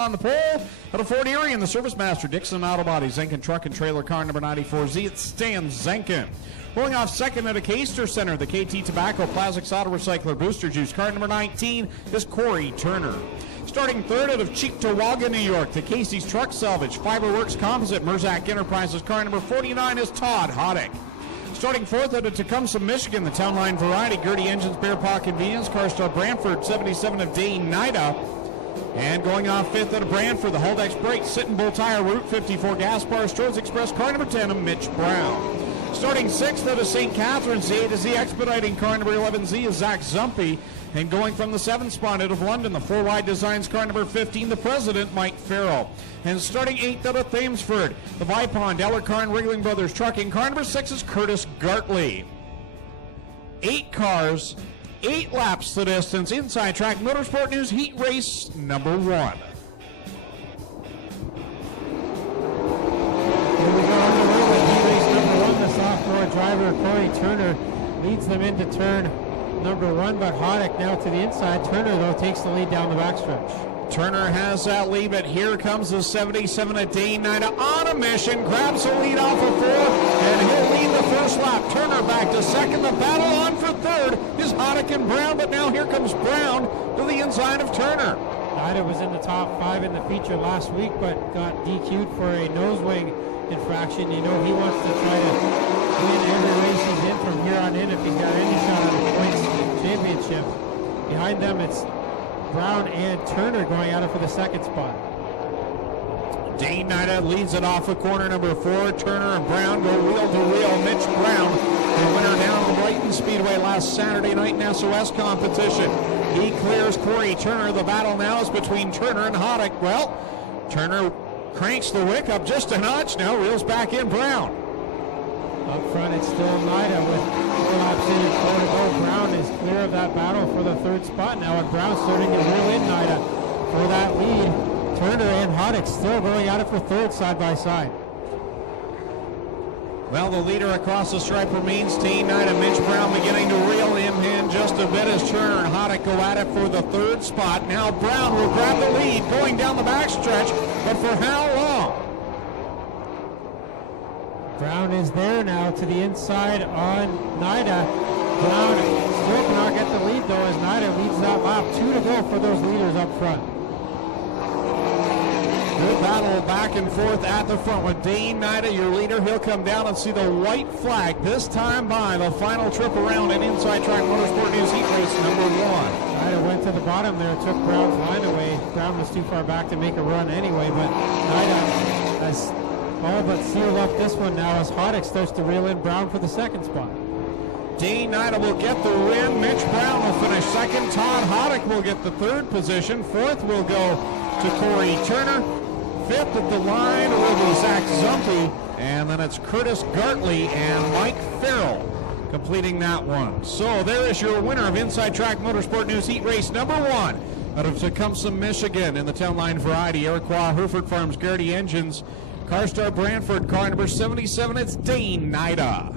On the pole at a Ford Erie in the Service Master Dixon Auto Body Zenkin Truck and Trailer car number 94Z. It's Stan Zenkin. Rolling off second at a Caster Center, the KT Tobacco Plastics Auto Recycler Booster Juice car number 19 is Corey Turner. Starting third out of Cheektowaga, New York, the Casey's Truck Salvage Fiberworks Composite Merzak Enterprises car number 49 is Todd Hoddick. Starting fourth out of Tecumseh, Michigan, the Town Line Variety Gertie Engines Bear Paw Convenience Car Star Brantford 77 of Dane Nida. And going off fifth out of Brantford, the Holdex Brakes, Sitting Bull Tire, Route 54 Gas Bar, Stroh's Express, car number 10 of Mitch Brown. Starting sixth out of St. Catharines, the A to Z Expediting, car number 11Z is Zach Zumpy. And going from the seventh spot out of London, the Four Wide Designs, car number 15, the President, Mike Farrell. And starting eighth out of Thamesford, the Vipond, Eller Car and Wriggling Brothers Trucking, car number 6 is Curtis Gartley. 8 cars, 8 laps the distance. Inside Track Motorsport News Heat Race number 1. Here we go on the road. Heat race number 1. The sophomore driver Corey Turner leads them into turn number 1, but Hoddick now to the inside. Turner, though, takes the lead down the backstretch. Turner has that lead, but here comes the 77 at Dane Nida on a mission, grabs the lead off of 4, and he'll lead the first lap. Turner back to second, the battle on for third is Hoddick and Brown, but now here comes Brown to the inside of Turner. Nida was in the top 5 in the feature last week, but got DQ'd for a nose wing infraction. You know, he wants to try to win every race he's in from here on in if he's got any shot at the points championship. Behind them, it's Brown and Turner going at it for the second spot. Dane Nida leads it off of corner number 4. Turner and Brown go wheel to wheel. Mitch Brown, the winner down at the Brighton Speedway last Saturday night in SOS competition. He clears Corey Turner. The battle now is between Turner and Hoddick. Well, Turner cranks the wick up just a notch now, reels back in Brown. Up front, it's still Nida with 4 laps in and 4 to go. Brown is clear of that battle for the third spot now, and Brown starting to reel in Nida for that lead. Turner and Hoddick still going at it for third side by side. Well, the leader across the stripe remains Dane Nida. Mitch Brown beginning to reel him in just a bit as Turner and Hoddick go at it for the third spot. Now Brown will grab the lead going down the backstretch, but for how long? Brown is there now to the inside on Nida. Brown still cannot get the lead though as Nida leads that lap. 2 to go for those leaders up front. Good battle back and forth at the front with Dane Nida, your leader. He'll come down and see the white flag this time by the final trip around in Inside Track Motorsport News Heat Race number 1. Nida went to the bottom there, took Brown's line away. Brown was too far back to make a run anyway, but Nida has all but sealed up this one now as Hoddick starts to reel in Brown for the second spot. Dane Nida will get the win. Mitch Brown will finish second. Todd Hoddick will get the third position. Fourth will go to Corey Turner. Fifth at the line will be Zach Zumpy. And then it's Curtis Gartley and Mike Farrell completing that one. So there is your winner of Inside Track Motorsport News Heat Race number 1 out of Tecumseh, Michigan in the Town Line Variety. Iroquois Hereford Farms Gertie Engines. CarStar Brantford, car number 77, it's Dane Nida.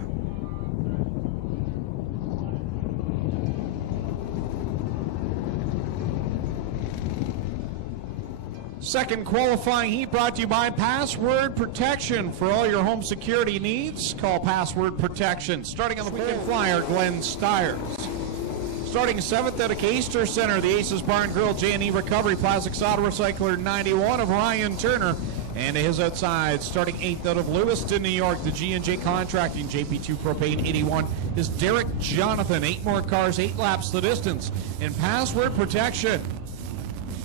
Second qualifying heat brought to you by Password Protection. For all your home security needs, call Password Protection. Starting on the frequent flyer, Glenn Styres. Starting 7th at a Caster Center, the Aces Barn Grill J&E Recovery Plastics Auto Recycler 91 of Ryan Turner. And to his outside, starting 8th out of Lewiston, New York, the G&J Contracting JP2 Propane 81 is Derek Jonathan. 8 more cars, 8 laps the distance. In Password Protection,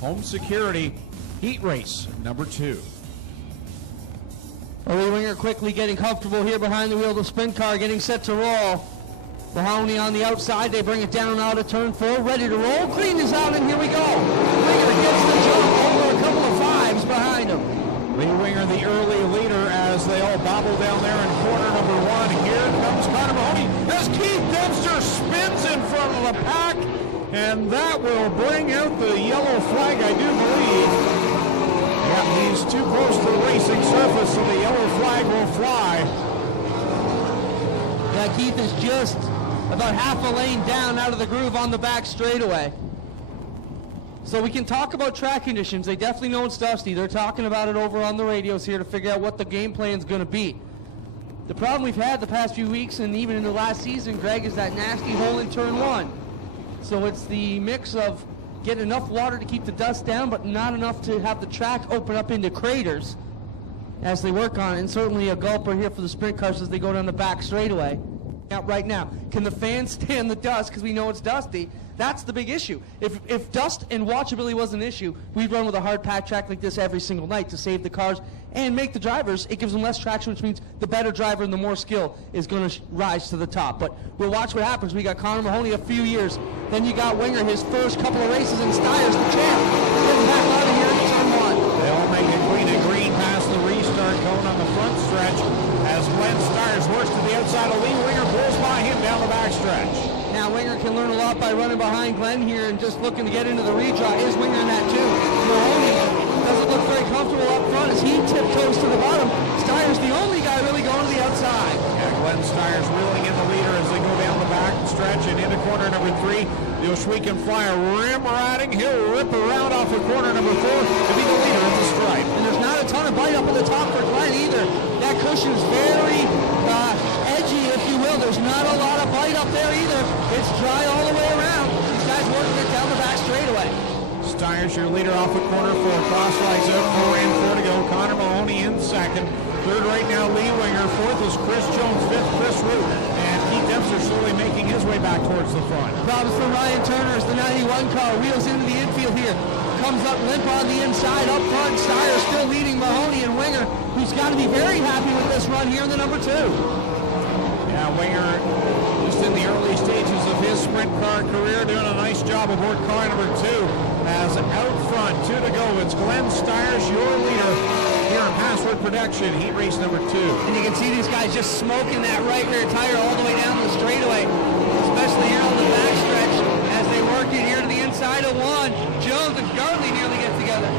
home security, heat race number 2. Early Winger quickly getting comfortable here behind the wheel of the sprint car, getting set to roll. Mahoney on the outside, they bring it down out of turn 4, ready to roll. Clean is out, and here we go. Winger gets the jump over a couple of 5s behind him. Lee Winger, the early leader, as they all bobble down there in corner number 1. Here comes Connor Mahoney as Keith Dempster spins in front of the pack, and that will bring out the yellow flag, I do believe. Yeah, he's too close to the racing surface, so the yellow flag will fly. Yeah, Keith is just about half a lane down out of the groove on the back straightaway. So we can talk about track conditions. They definitely know it's dusty. They're talking about it over on the radios here to figure out what the game plan is going to be. The problem we've had the past few weeks and even in the last season, Greg, is that nasty hole in turn 1. So it's the mix of getting enough water to keep the dust down, but not enough to have the track open up into craters as they work on it. And certainly a gulper here for the sprint cars as they go down the back straightaway. Out right now, can the fans stand the dust? Because we know it's dusty. That's the big issue. If dust and watchability was an issue, we'd run with a hard pack track like this every single night to save the cars and make the drivers. It gives them less traction, which means the better driver and the more skill is going to rise to the top. But we'll watch what happens. We got Connor Mahoney a few years. Then you got Winger, his first couple of races, and Styres, the champ. Getting back out of here in turn 1. They all make it clean and green past the restart cone on the front stretch as Glenn Styres works to the outside of Lee. Winger pulls by him down the back stretch. Now Winger can learn a lot by running behind Glenn here and just looking to get into the redraw. Is Winger in that too? Mahoney doesn't look very comfortable up front as he tiptoes to the bottom. Styres the only guy really going to the outside. Yeah, Glenn Styres reeling in the leader as they go down the back stretch and into corner number 3. The Oshwegan Flyer rim riding. He'll rip around off of corner number 4 to be the leader at the stripe. And there's not a ton of bite up at the top for Glenn either. That cushion is very edgy, if you will. There's not a lot of bite up there either. It's dry all the way around. These guys working it down the back straightaway. Styres, your leader off of corner 4. Crosslights out, 4 and 4 to go. Connor Mahoney in second. Third right now, Lee Winger. Fourth is Chris Jones. Fifth, Chris Root. And Keith Dempster slowly making his way back towards the front. Problems for Ryan Turner as the 91 car wheels into the infield here. Comes up limp on the inside. Up front, Styres still leading Mahoney and Winger, who's got to be very happy with this run here in the number 2. Yeah, Winger just in the early stages of his sprint car career, doing a nice job aboard car number 2. As out front, 2 to go, it's Glenn Styres, your leader here in password protection, heat race number 2. And you can see these guys just smoking that right rear tire all the way down the straightaway, especially here on the backstretch as they work it here to the inside of 1. Jones and Gartley nearly get together.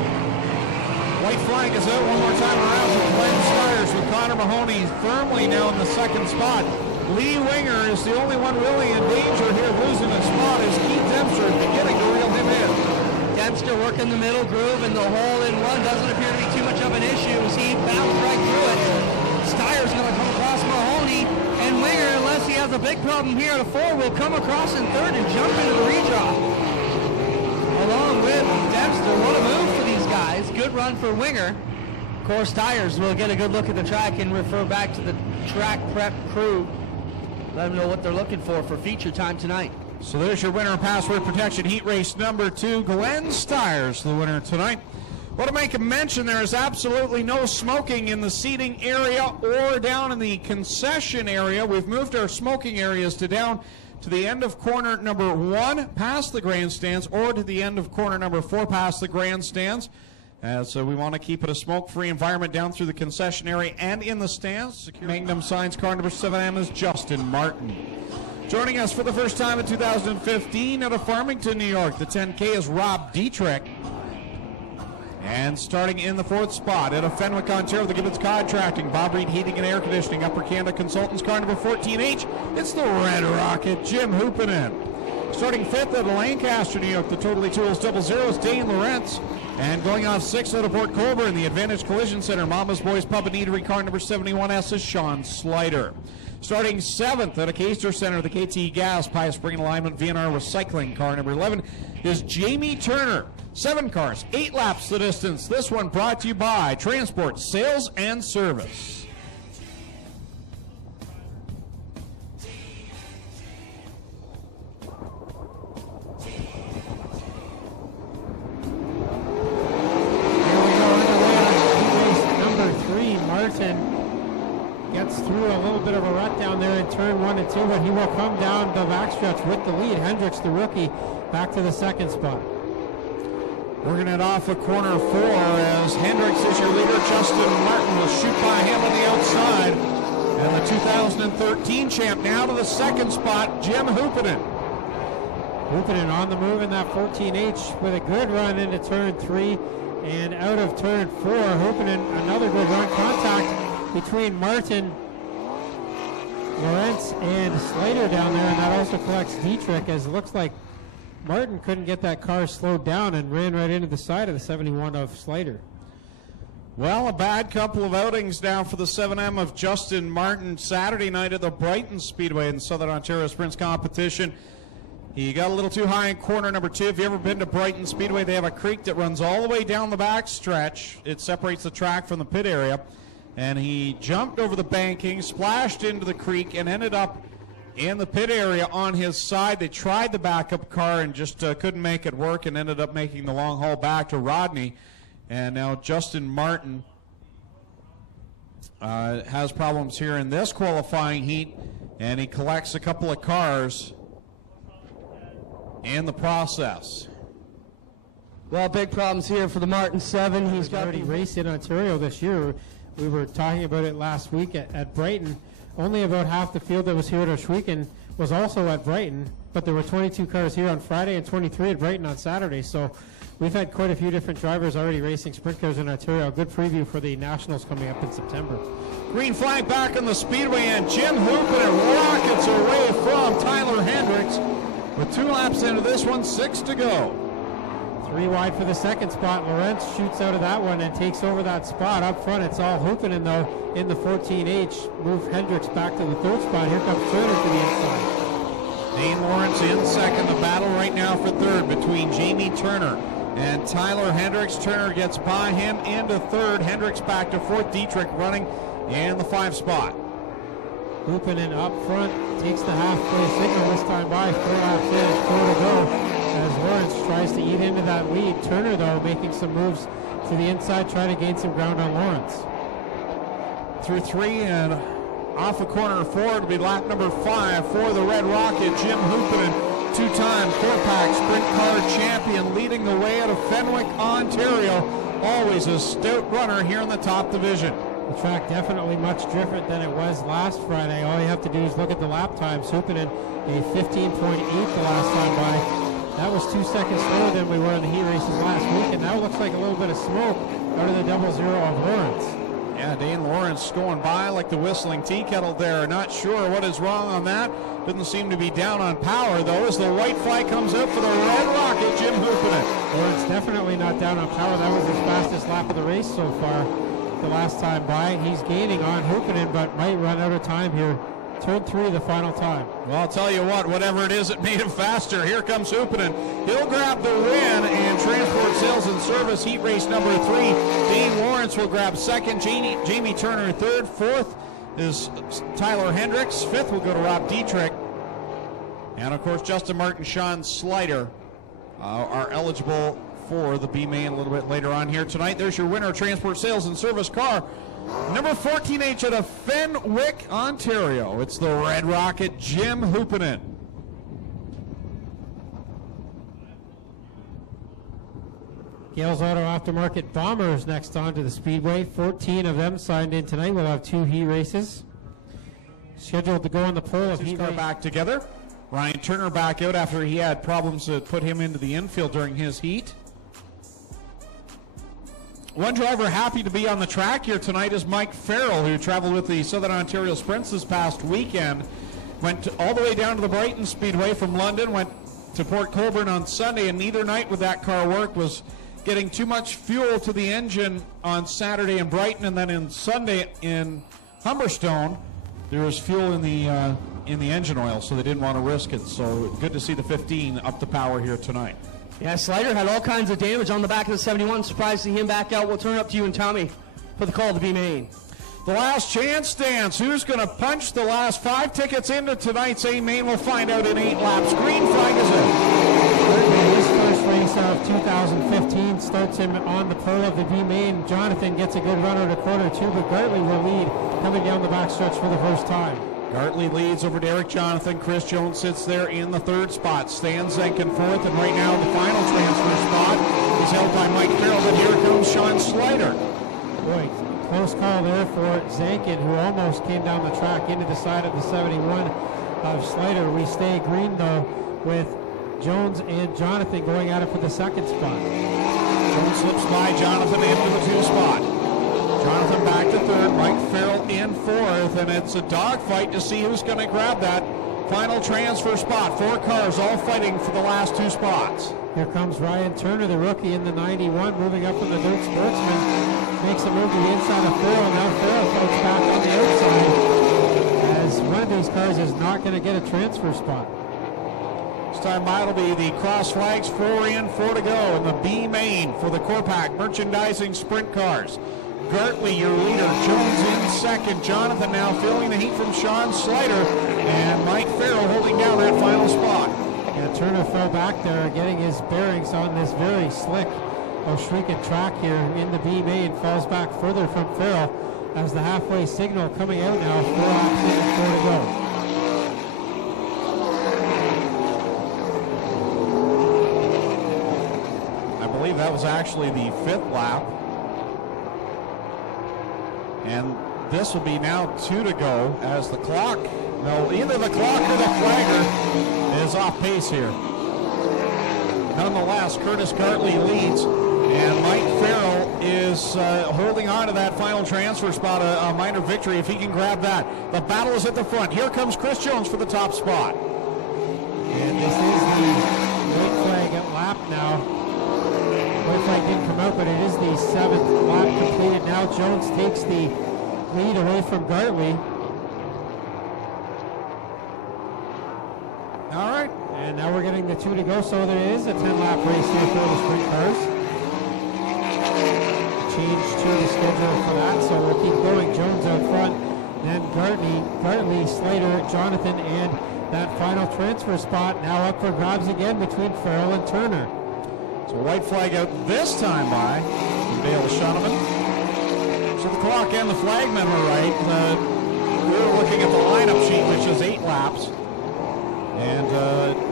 White flag is out one more time around for Glenn Styres with Connor Mahoney firmly now in the second spot. Lee Winger is the only one really in danger here, losing a spot as Keith Dempster beginning to reel him in. Dempster working the middle groove, and the hole in 1 doesn't appear to be too much of an issue as he bounced right through it. Styres going to come across Mahoney, and Winger, unless he has a big problem here at a 4, will come across in third and jump into the redraw. Along with Dempster, what a move for these guys. Good run for Winger. Of course, Styres will get a good look at the track and refer back to the track prep crew. Let them know what they're looking for feature time tonight. So there's your winner of password protection heat race number 2. Glenn Styres, the winner tonight. Well, to make a mention, there is absolutely no smoking in the seating area or down in the concession area. We've moved our smoking areas to down to the end of corner number 1 past the grandstands, or to the end of corner number 4 past the grandstands. So we want to keep it a smoke-free environment down through the concession area and in the stands. Magnum Signs car number 7M is Justin Martin. Joining us for the first time in 2015 out of Farmington, New York, the 10K is Rob Dietrich. And starting in the 4th spot out of Fenwick, Ontario, the Gibbons Contracting, Bob Reed Heating and Air Conditioning, Upper Canada Consultants, car number 14H, it's the Red Rocket, Jim Hoopinen. Starting 5th out of Lancaster, New York, the Totally Tools 00 Dane Lawrence. And going off 6th out of Port Colborne, the Advantage Collision Center, Mama's Boys Pub and Eatery, car number 71S is Sean Slider. Starting 7th out of Caster Center, the KT Gas Pious Spring Alignment VNR Recycling, car number 11 is Jamie Turner. 7 cars, 8 laps the distance. This one brought to you by Transport, Sales, and Service. Gets through a little bit of a rut down there in turn 1 and 2, but he will come down the backstretch with the lead. Hendricks, the rookie, back to the 2nd spot. Working it off of corner 4 as Hendricks is your leader. Justin Martin will shoot by him on the outside. And the 2013 champ now to the 2nd spot, Jim Hoopinen. Hoopinen on the move in that 14H with a good run into turn 3 and out of turn 4. Hoopinen, another good run. Contact between Martin, Lawrence, and Slater down there, and that also collects Dietrich, as it looks like Martin couldn't get that car slowed down and ran right into the side of the 71 of Slider. Well, a bad couple of outings now for the 7M of Justin Martin. Saturday night at the Brighton Speedway in Southern Ontario Sprints competition. He got a little too high in corner number 2. If you've ever been to Brighton Speedway, they have a creek that runs all the way down the back stretch. It separates the track from the pit area. And he jumped over the banking, splashed into the creek, and ended up in the pit area on his side. They tried the backup car and just couldn't make it work, and ended up making the long haul back to Rodney. And now Justin Martin has problems here in this qualifying heat, and he collects a couple of cars in the process. Well, big problems here for the Martin 7. He's already raced in Ontario this year. We were talking about it last week at Brighton. Only about half the field that was here at Oshweekend was also at Brighton, but there were 22 cars here on Friday and 23 at Brighton on Saturday. So we've had quite a few different drivers already racing sprint cars in Ontario. A good preview for the Nationals coming up in September. Green flag back on the speedway, and Jim Hoopin rockets away from Tyler Hendricks with 2 laps into this one, 6 to go. 3 wide for the second spot. Lawrence shoots out of that one and takes over that spot. Up front, it's all Hoopin though in the 14H. Move Hendricks back to the 3rd spot. Here comes Turner to the inside. Dane Lawrence in second. The battle right now for 3rd between Jamie Turner and Tyler Hendricks. Turner gets by him into 3rd. Hendricks back to 4th. Dietrich running in the 5 spot. Hoopin up front takes the halfway signal this time by. 4 laps in, 4 to go as Lawrence tries to eat into that lead. Turner, though, making some moves to the inside, trying to gain some ground on Lawrence. Through 3 and off of corner 4, it'll be lap number 5 for the Red Rocket. Jim Hoopin, 2-time 4-pack sprint car champion, leading the way out of Fenwick, Ontario. Always a stout runner here in the top division. The track definitely much different than it was last Friday. All you have to do is look at the lap times. Hoopin a 15.8 the last time by. That was 2 seconds slower than we were in the heat races last week, and now it looks like a little bit of smoke out of the 0-0 of Lawrence. Yeah, Dane Lawrence going by like the whistling tea kettle there. Not sure what is wrong on that. Doesn't seem to be down on power, though, as the white flag comes out for the Red Rocket, Jim Hoopin. Lawrence definitely not down on power. That was his fastest lap of the race so far the last time by. He's gaining on Hoopin, but might run out of time here. Turn 3 the final time. Well, I'll tell you what, whatever it is, it made him faster. Here comes Hoopin. He'll grab the win, and Transport Sales and Service heat race number 3. Dane Lawrence will grab 2nd, Jamie Turner 3rd, 4th is Tyler Hendricks, 5th will go to Rob Dietrich. And of course, Justin Martin, Sean Slider are eligible for the B main a little bit later on here tonight. There's your winner, Transport Sales and Service car. Number 14H out of Fenwick, Ontario. It's the Red Rocket, Jim Hoopin. Gales Auto Aftermarket Bombers next on to the Speedway. 14 of them signed in tonight. We'll have 2 heat races scheduled to go on the pole of heat race. Back together. Ryan Turner back out after he had problems that put him into the infield during his heat. One driver happy to be on the track here tonight is Mike Farrell, who traveled with the Southern Ontario Sprints this past weekend. Went all the way down to the Brighton Speedway from London, went to Port Colborne on Sunday, and neither night would that car work. Was getting too much fuel to the engine on Saturday in Brighton, and then in Sunday in Humberstone, there was fuel in the engine oil, so they didn't want to risk it. So good to see the 15 up to power here tonight. Yeah, Slider had all kinds of damage on the back of the 71. Surprised to see him back out. We'll turn it up to you and Tommy for the call to be made. The last chance dance. Who's going to punch the last 5 tickets into tonight's A main? We'll find out in 8 laps. Green flag is in. His first race of 2015 starts him on the pole of the B main. Jonathan gets a good run out of quarter 2, but Gartley will lead coming down the backstretch for the first time. Gartley leads over Derek Jonathan. Chris Jones sits there in the 3rd spot. Stan Zenkin 4th, and right now the final transfer spot is held by Mike Farrell, but here comes Sean Slider. Boy, close call there for Zenkin, who almost came down the track into the side of the 71 of Slider. We stay green, though, with Jones and Jonathan going at it for the 2nd spot. Jones slips by Jonathan into the 2 spot. Jonathan back to 3rd, Mike Farrell in 4th, and it's a dogfight to see who's going to grab that final transfer spot. 4 cars all fighting for the last 2 spots. Here comes Ryan Turner, the rookie in the 91, moving up from the dirt sportsman. Makes a move to the inside of Farrell. Now Farrell floats back on the outside, as one of these cars is not going to get a transfer spot. This time by it'll be the cross flags, 4 in, 4 to go in the B main for the Corpac Merchandising Sprint Cars. Gartley, your leader. Jones in second. Jonathan now feeling the heat from Sean Slider, and Mike Farrell holding down that final spot. Yeah, Turner fell back there, getting his bearings on this very slick Oshwegan track here in the B main. Falls back further from Farrell as the halfway signal coming out now. 4 laps in and 4 to go. I believe that was actually the 5th lap. And this will be now 2 to go as the clock, no, either the clock or the flagger is off pace here. Nonetheless, Curtis Gartley leads, and Mike Farrell is holding on to that final transfer spot, a minor victory if he can grab that. The battle is at the front. Here comes Chris Jones for the top spot. And this is the white flag at lap now. White flag didn't come out, but it is the 7th lap completed now. Jones takes the lead away from Gartley. All right. And now we're getting the 2 to go, so there is a 10-lap race here for the sprint cars. Change to the schedule for that, so we'll keep going. Jones out front, then Gartley, Slater, Jonathan, and that final transfer spot now up for grabs again between Farrell and Turner. So white flag out this time by Dale Schoeneman. So the clock and the flagmen were right. We're looking at the lineup sheet, which is 8 laps. And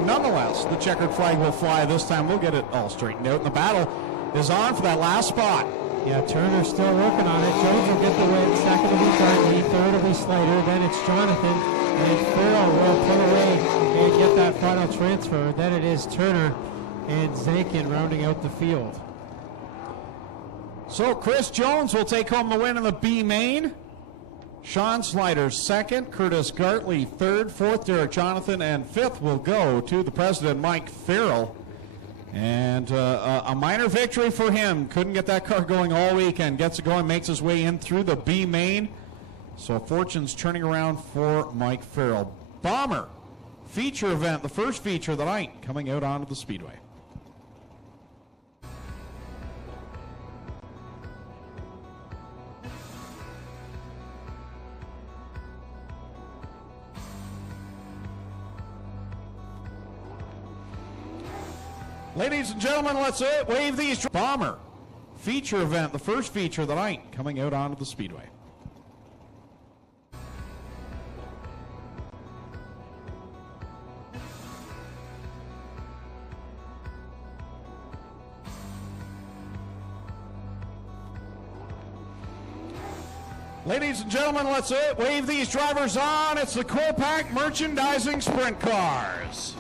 nonetheless, the checkered flag will fly this time. We'll get it all straightened out. And the battle is on for that last spot. Yeah, Turner's still working on it. Jones will get the win. Second will be Gartley. Third will be Slater. Then it's Jonathan. And Farrell will pull away and get that final transfer. Then it is Turner and Zankin rounding out the field. So Chris Jones will take home the win in the B main. Sean Slider second, Curtis Gartley third, fourth Derek Jonathan, and fifth will go to the president Mike Farrell. And a minor victory for him. Couldn't get that car going all weekend. Gets it going, makes his way in through the B main. So fortune's turning around for Mike Farrell. Bomber feature event, the first feature of the night, coming out onto the speedway. Ladies and gentlemen, let's wave these. Bomber feature event, the first feature of the night, coming out onto the speedway. Ladies and gentlemen, let's wave these drivers on. It's the Corpac Merchandising Sprint Cars.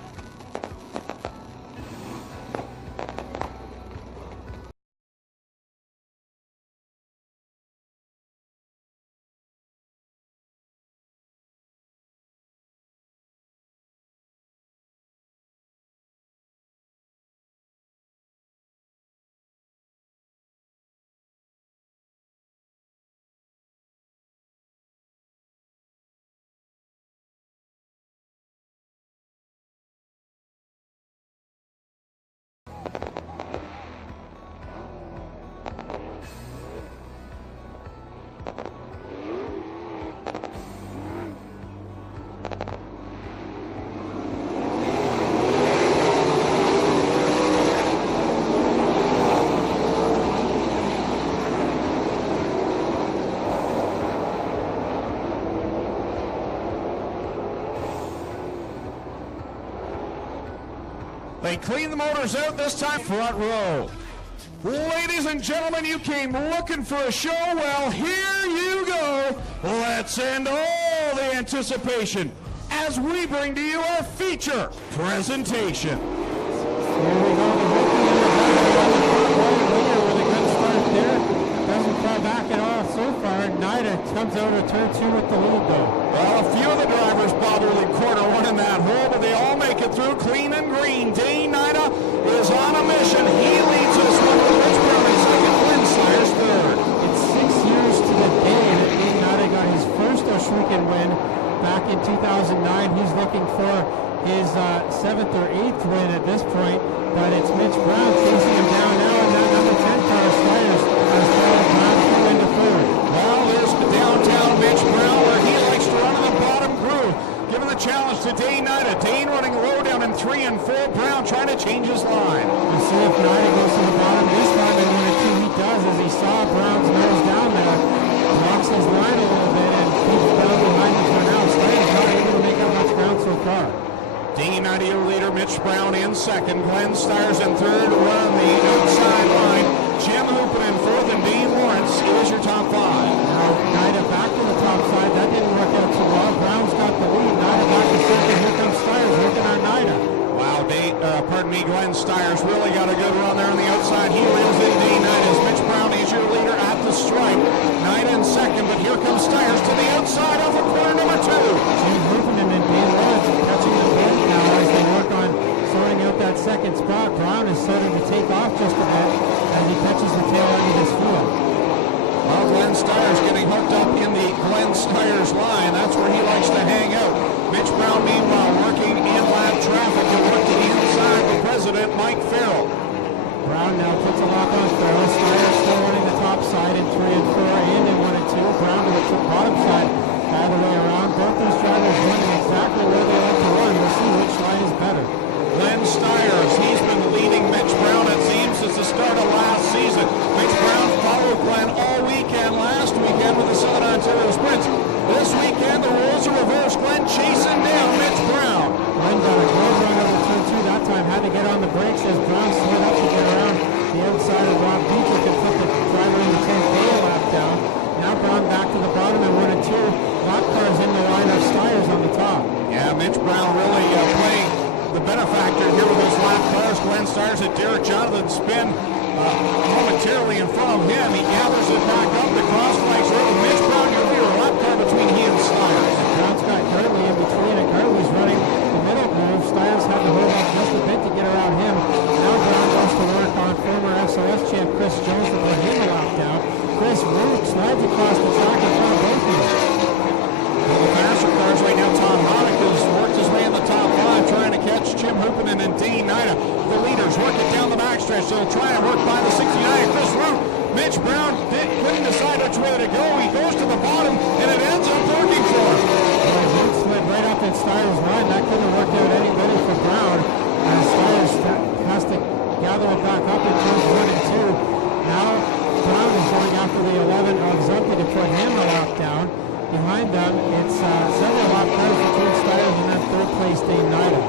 They clean the motors out this time. Front row. Ladies and gentlemen, you came looking for a show. Well, here you go. Let's end all the anticipation as we bring to you our feature presentation. Here we go. The rookie in the with a good start there. Doesn't fall back at all so far. Nida comes out of turn 2 with the lead though. Well, a few of the drivers, Bob, will in corner 1 and that. it through clean and green. Dane Nida is on a mission. He leads this one with Mitch Brown in second, Dmstyres third. It's 6 years to the day that Dane Nida got his first Oshweekend win back in 2009. He's looking for his 7th or 8th win at this point, but it's Mitch Brown chasing him down now, and that number 10 car, Stires, has followed Brown through into third. Well, there's the downtown Mitch Brown where he likes to run in the bottom groove. Giving the challenge to Dane Nida. Dane running low down in 3 and 4. Brown trying to change his line. We'll see if Nida goes to the bottom this time, and when he does, as he saw Brown's nose down there, blocks his line a little bit and keeps Brown behind him for now. Stires not able to make up much ground so far. Dane Nida, your leader. Mitch Brown in second. Dmstyres in third. Run the outside line. Jim Hoopin in fourth, and Dean Lawrence is your top 5. Now Nida back to the top side. That didn't work out too well. Brown's got the lead. Nida back to second. Here comes Stires working on Nida. Wow, Dmstyres really got a good run there on the outside. He reels in Dane Nida. Mitch Brown is your leader at the stripe. Nida in second, but here comes Stires to the outside off of corner number 2. Jim Hoopin and Dean Lawrence catching the ball now as they work on sorting out that second spot. Brown is starting to take off just a bit as he catches the tail end of this field. Well, Dmstyres getting hooked up in the Dmstyres line. That's where he likes to hang out. Mitch Brown, meanwhile, working in lap traffic to work to the inside the president, Mike Farrell. Brown now puts a lock on Farrell. Stires still running the top side in 3 and 4 and in 1 and 2. Brown to the bottom side all the way around. Both these drivers running exactly where they like to run. We'll see which line is better. Dmstyres, he's been leading Mitch Brown, it seems, since the start of last season. Mitch Brown followed Glenn all weekend, last weekend with the Southern Ontario Sprints. This weekend, the roles are reversed. Glenn chasing down Mitch Brown. Glenn got a great run over turn 2 that time. Had to get on the brakes as Brown slid up to get around the outside of Rob Dietrich and put the driver in the 10th day lap down. Now Brown back to the bottom in 1 and 2. Lap cars in the line of Stires on the top. Yeah, Mitch Brown really playing the benefactor here with his lap cars. Dmstyres at Derek Jonathan spin momentarily in front of him. He gathers it back up. The cross flags early. Mitch Brown, your leader, lap car between he and Stires. Brown's got Gartley in between, and Gartley's running the middle groove. Stires had to hold up just a bit to get around him. Now Brown wants to work on former SLS champ Chris Jones to put him a lap down. Chris Root slides across the track in front of both of them. Well, the faster cars right now, Tom Hoddick has worked his way in the top 5, trying to catch Jim Hoopin and Dane Nida. The leaders work it down the backstretch. They'll try and work by the 69. Chris Root. Mitch Brown couldn't decide which way to go. He goes to the bottom, and it ends up working for him. Well, Root slid right up in Stires' line. That couldn't have worked out any better for Brown. Stires has to gather it back up in turns 1 and 2. Now Brown is going after the 11 of Zumpi to put him a lap down. Behind them, it's several lap cars between Stires and that third place Dane Nida.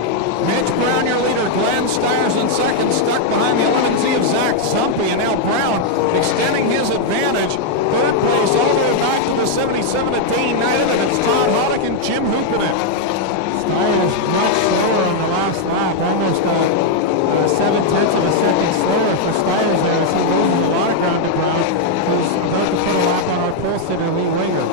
Mitch Brown, your leader. Dmstyres in second, stuck behind the 11Z of Zach Zumpi, and now Brown extending his advantage. Third place all the way back to the 77 of Dane Nida, and it's Todd Hoddick and Jim Hoopin. Stires much slower on the last lap, almost 7/10 of a second slower for Stires there as he loses a lot of ground to Brown, who's about to put a lap on our pole sitter, Lee Winger.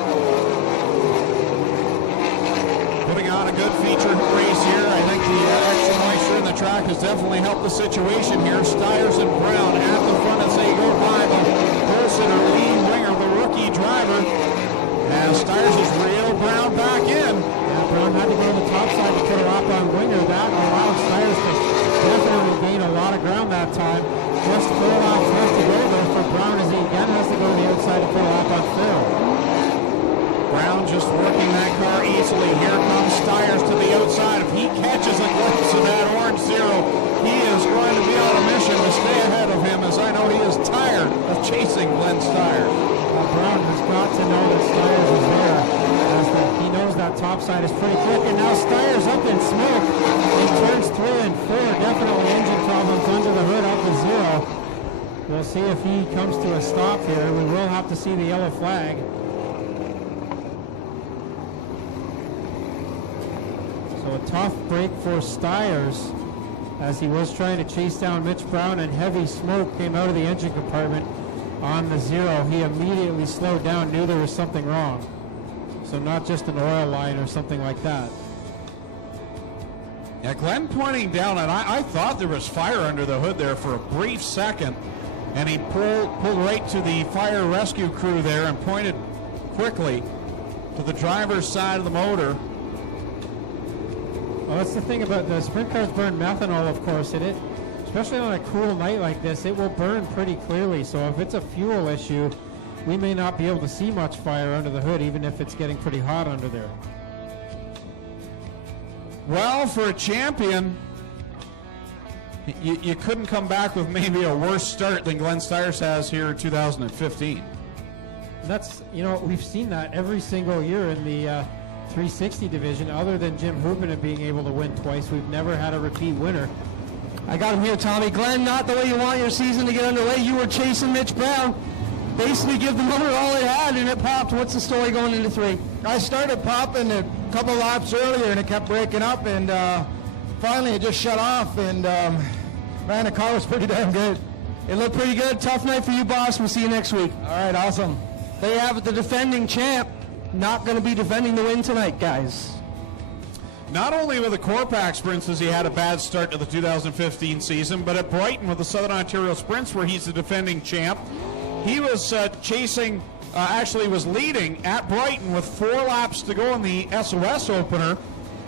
Putting on a good feature race here. I think the extra moisture in the track has definitely helped the situation here. Stires and Brown at the front as they go by the pole sitter, Lee Winger, the rookie driver. And Stires has reeled Brown back in. Yeah, Brown had to go to the top side to put a lap on Winger. That allowed Stires to definitely gain a lot of ground that time. Just 4 laps left to go though for Brown as he again has to go to the outside to put a lap on Farrell. Brown just working that car easily. Here comes Stires to the outside. If he catches a glimpse of that orange zero, he is going to be on a mission to stay ahead of him, as I know he is tired of chasing Dmstyres. Brown has got to know that Stires is there, as he knows that top side is pretty quick, and now Stires up in smoke in turns 3 and 4. Definitely engine problems under the hood up to 0. We'll see if he comes to a stop here. We will have to see the yellow flag. So a tough break for Stires as he was trying to chase down Mitch Brown, and heavy smoke came out of the engine compartment on the 0. He immediately slowed down, knew there was something wrong. So not just an oil line or something like that. Yeah, Glenn pointing down, and I thought there was fire under the hood there for a brief second, and he pulled right to the fire rescue crew there and pointed quickly to the driver's side of the motor. Well, that's the thing about the sprint cars burn methanol, of course, and especially on a cool night like this, it will burn pretty clearly. So if it's a fuel issue, we may not be able to see much fire under the hood, even if it's getting pretty hot under there. Well, for a champion, you couldn't come back with maybe a worse start than Glenn Styres has here in 2015. That's, we've seen that every single year in the 360 division. Other than Jim Hoopin being able to win twice, we've never had a repeat winner. I got him here, Tommy. Glenn, not the way you want your season to get underway. You were chasing Mitch Brown. Basically give the motor all it had, and it popped. What's the story going into 3? I started popping a couple laps earlier, and it kept breaking up, and finally it just shut off, and man, the car was pretty damn good. It looked pretty good. Tough night for you, boss. We'll see you next week. All right, awesome. There you have it, the defending champ. Not going to be defending the win tonight, guys. Not only with the Corpac Sprints has he had a bad start to the 2015 season, but at Brighton with the Southern Ontario Sprints, where he's the defending champ, he was actually was leading at Brighton with 4 laps to go in the SOS opener,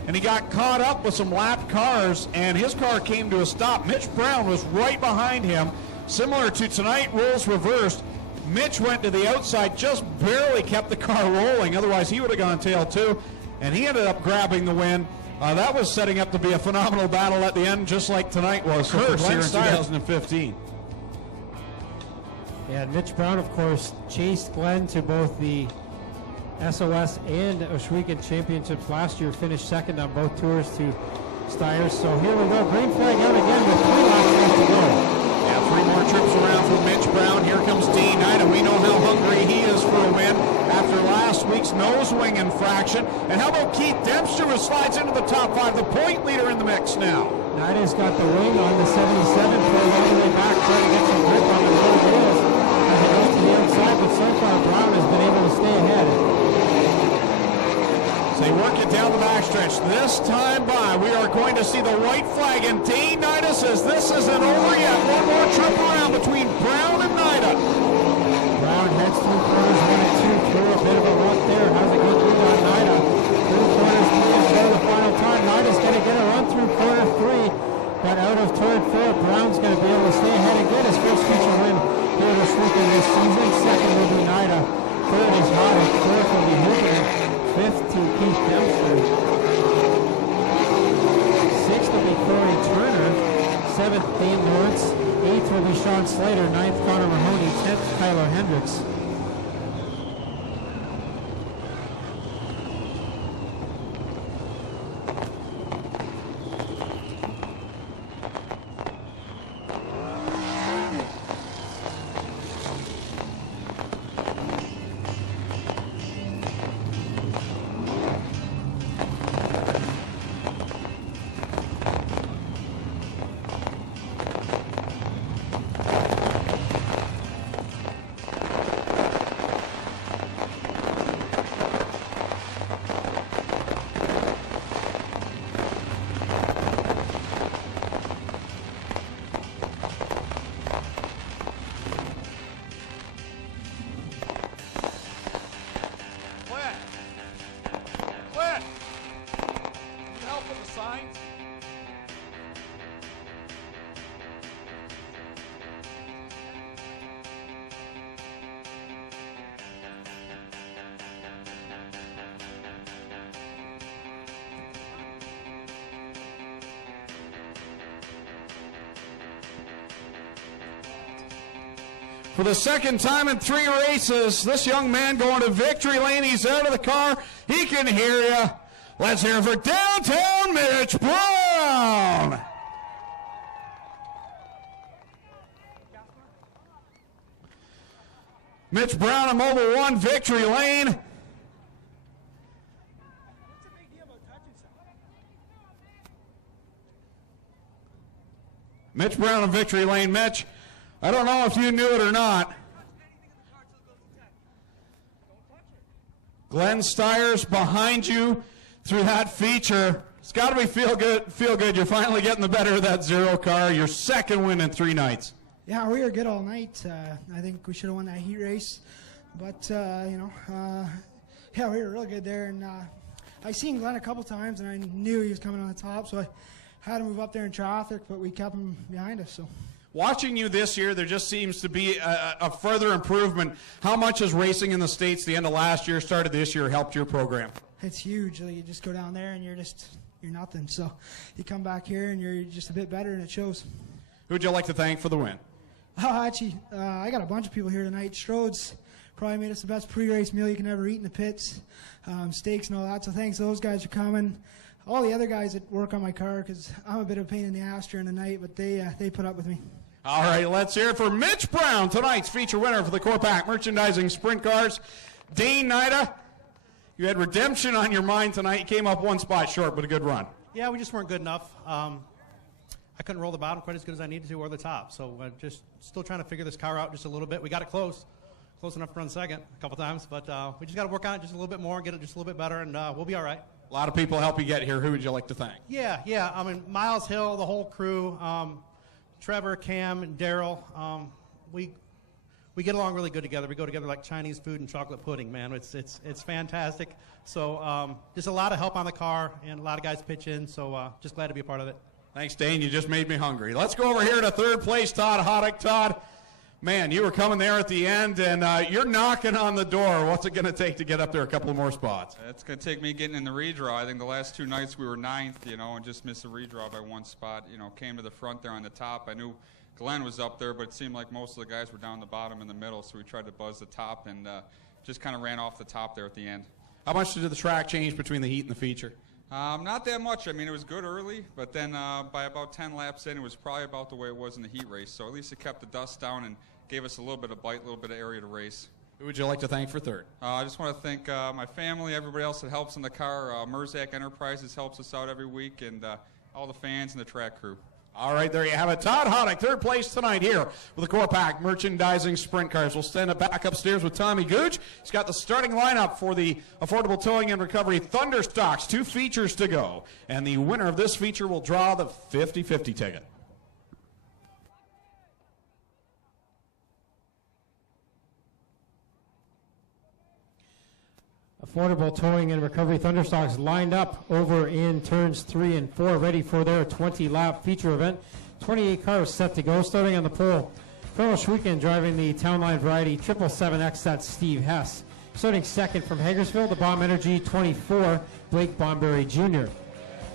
and he got caught up with some lapped cars, and his car came to a stop. Mitch Brown was right behind him. Similar to tonight, roles reversed. Mitch went to the outside, just barely kept the car rolling, otherwise he would have gone tail too, and he ended up grabbing the win. That was setting up to be a phenomenal battle at the end, just like tonight was for here in 2015. Yeah, and Mitch Brown, of course, chased Glenn to both the SOS and Oshwegan championships last year, finished second on both tours to Styres. So here we go, green flag out again with 3 laps left to go. Yeah, 3 more trips around for Mitch Brown. Here comes Dean Knight, and we know how hungry he is for a win after last week's nose wing infraction. And how about Keith Dempster, who slides into the top 5, the point leader in the mix now. Knight has got the wing on the 77, pulled all the way back, trying to get some grip on the road wheels as it goes to the outside, but so far Brown has been able to stay ahead. So they work it down the backstretch. This time by, we are going to see the white flag, and Dean Nida says this isn't over yet. One more trip around between Brown and Nida. Brown heads through corners 1 and 2, through a bit of a rut there. How's it going through on Nida? Through corners 3 and 4 the final time. Nida's going to get a run through corner 3, but out of turn 4, Brown's going to be able to stay ahead and get his first feature win here this weekend this season. Second will be Nida. Third is Hoddick. Fourth will be Hooper. Fifth to Keith Dempster. Sixth will be Corey Turner. Seventh, Dane Lawrence. Eighth will be Sean Slater. Ninth, Connor Mahoney. 10th, Tyler Hendricks. For the second time in 3 races, this young man going to victory lane. He's out of the car. He can hear you. Let's hear it for downtown Mitch Brown. Mitch Brown in Mobile 1, victory lane. Mitch Brown in victory lane. Mitch, I don't know if you knew it or not. Glenn Styres behind you through that feature. It's got to be feel good. You're finally getting the better of that zero car. Your second win in 3 nights. Yeah, we were good all night. I think we should have won that heat race. But, yeah, we were real good there. And I seen Glenn a couple times, and I knew he was coming on the top, so I had to move up there in traffic, but we kept him behind us. So. Watching you this year, there just seems to be a further improvement. How much has racing in the States the end of last year, started this year, helped your program? It's huge. Like, you just go down there, and you're nothing. So you come back here, and you're just a bit better, and it shows. Who would you like to thank for the win? Oh, actually, I got a bunch of people here tonight. Strode's probably made us the best pre-race meal you can ever eat in the pits, steaks and all that. So thanks to those guys for coming. All the other guys that work on my car, because I'm a bit of a pain in the ass during the night, but they put up with me. All right, let's hear it for Mitch Brown, tonight's feature winner for the Corpac Merchandising Sprint Cars. Dane Nida, you had redemption on your mind tonight. You came up 1 spot short, but a good run. Yeah, we just weren't good enough. I couldn't roll the bottom quite as good as I needed to, or the top. So just still trying to figure this car out just a little bit. We got it close enough to run second a couple times, but we just got to work on it just a little bit more, get it just a little bit better, and we'll be all right. A lot of people help you get here. Who would you like to thank? Yeah. I mean, Miles Hill, the whole crew, Trevor, Cam, and Daryl. We get along really good together. We go together like Chinese food and chocolate pudding, man. It's fantastic. So just a lot of help on the car, and a lot of guys pitch in. So just glad to be a part of it. Thanks, Dane. You just made me hungry. Let's go over here to 3rd place, Todd Hoddick. Todd, man, you were coming there at the end, and you're knocking on the door. What's it going to take to get up there a couple more spots? It's going to take me getting in the redraw. I think the last 2 nights we were 9th, and just missed the redraw by 1 spot. Came to the front there on the top. I knew Glenn was up there, but it seemed like most of the guys were down the bottom in the middle, so we tried to buzz the top and just kind of ran off the top there at the end. How much did the track change between the heat and the feature? Not that much. I mean, it was good early, but then by about 10 laps in, it was probably about the way it was in the heat race. So at least it kept the dust down and gave us a little bit of bite, a little bit of area to race. Who would you like to thank for 3rd? I just want to thank my family, everybody else that helps in the car. Merzak Enterprises helps us out every week, and all the fans and the track crew. All right, there you have it. Todd Hoddick, 3rd place tonight here with the Corpac Merchandising Sprint Cars. We'll send it back upstairs with Tommy Gooch. He's got the starting lineup for the Affordable Towing and Recovery Thunderstocks. 2 features to go. And the winner of this feature will draw the 50-50 ticket. Affordable Towing and Recovery Thunderstocks lined up over in turns 3 and 4, ready for their 20-lap feature event. 28 cars set to go, starting on the pole. Phil Schweekend driving the Town Line Variety 777X, that's Steve Hess. Starting 2nd from Hagersville, the Bomb Energy 24, Blake Bomberry Jr.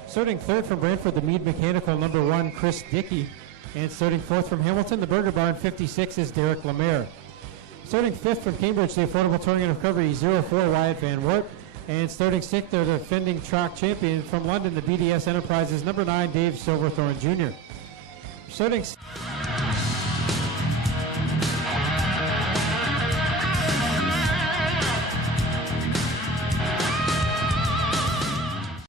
Starting 3rd from Brantford, the Meade Mechanical number 1, Chris Dickey. And starting 4th from Hamilton, the Burger Barn 56 is Derek Lemaire. Starting 5th from Cambridge, the Affordable Towing and Recovery 04, Wyatt Van Wert. And starting 6th, the defending track champion from London, the BDS Enterprises number 9, Dave Silverthorne Jr. Starting